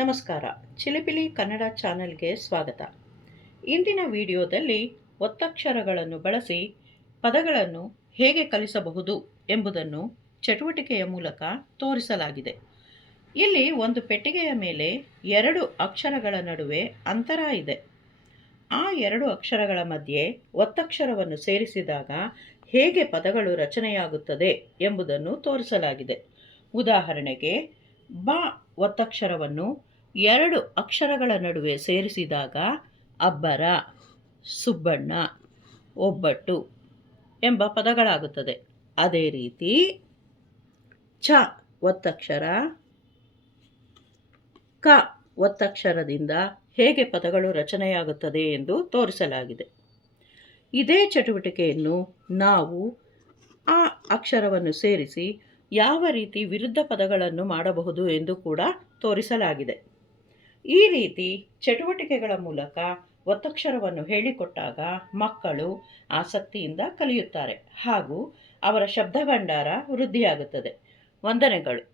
ನಮಸ್ಕಾರ. ಚಿಲಿಪಿಲಿ ಕನ್ನಡ ಚಾನೆಲ್ಗೆ ಸ್ವಾಗತ. ಇಂದಿನ ವಿಡಿಯೋದಲ್ಲಿ ಒತ್ತಕ್ಷರಗಳನ್ನು ಬಳಸಿ ಪದಗಳನ್ನು ಹೇಗೆ ಕಲಿಸಬಹುದು ಎಂಬುದನ್ನು ಚಟುವಟಿಕೆಯ ಮೂಲಕ ತೋರಿಸಲಾಗಿದೆ. ಇಲ್ಲಿ ಒಂದು ಪೆಟ್ಟಿಗೆಯ ಮೇಲೆ ಎರಡು ಅಕ್ಷರಗಳ ನಡುವೆ ಅಂತರ ಇದೆ. ಆ ಎರಡು ಅಕ್ಷರಗಳ ಮಧ್ಯೆ ಒತ್ತಕ್ಷರವನ್ನು ಸೇರಿಸಿದಾಗ ಹೇಗೆ ಪದಗಳು ರಚನೆಯಾಗುತ್ತದೆ ಎಂಬುದನ್ನು ತೋರಿಸಲಾಗಿದೆ. ಉದಾಹರಣೆಗೆ, ಬ ಒತ್ತಕ್ಷರವನ್ನು ಎರಡು ಅಕ್ಷರಗಳ ನಡುವೆ ಸೇರಿಸಿದಾಗ ಅಬ್ಬರ, ಸುಬ್ಬಣ್ಣ, ಒಬ್ಬಟ್ಟು ಎಂಬ ಪದಗಳಾಗುತ್ತದೆ. ಅದೇ ರೀತಿ ಛ ಒತ್ತಕ್ಷರ, ಕ ಒತ್ತಕ್ಷರದಿಂದ ಹೇಗೆ ಪದಗಳು ರಚನೆಯಾಗುತ್ತದೆ ಎಂದು ತೋರಿಸಲಾಗಿದೆ. ಇದೇ ಚಟುವಟಿಕೆಯನ್ನು ನಾವು ಆ ಅಕ್ಷರವನ್ನು ಸೇರಿಸಿ ಯಾವ ರೀತಿ ವಿರುದ್ಧ ಪದಗಳನ್ನು ಮಾಡಬಹುದು ಎಂದು ಕೂಡ ತೋರಿಸಲಾಗಿದೆ. ಈ ರೀತಿ ಚಟುವಟಿಕೆಗಳ ಮೂಲಕ ಒತ್ತಕ್ಷರವನ್ನು ಹೇಳಿಕೊಟ್ಟಾಗ ಮಕ್ಕಳು ಆಸಕ್ತಿಯಿಂದ ಕಲಿಯುತ್ತಾರೆ ಹಾಗೂ ಅವರ ಶಬ್ದ ಭಂಡಾರ ವೃದ್ಧಿಯಾಗುತ್ತದೆ. ವಂದನೆಗಳು.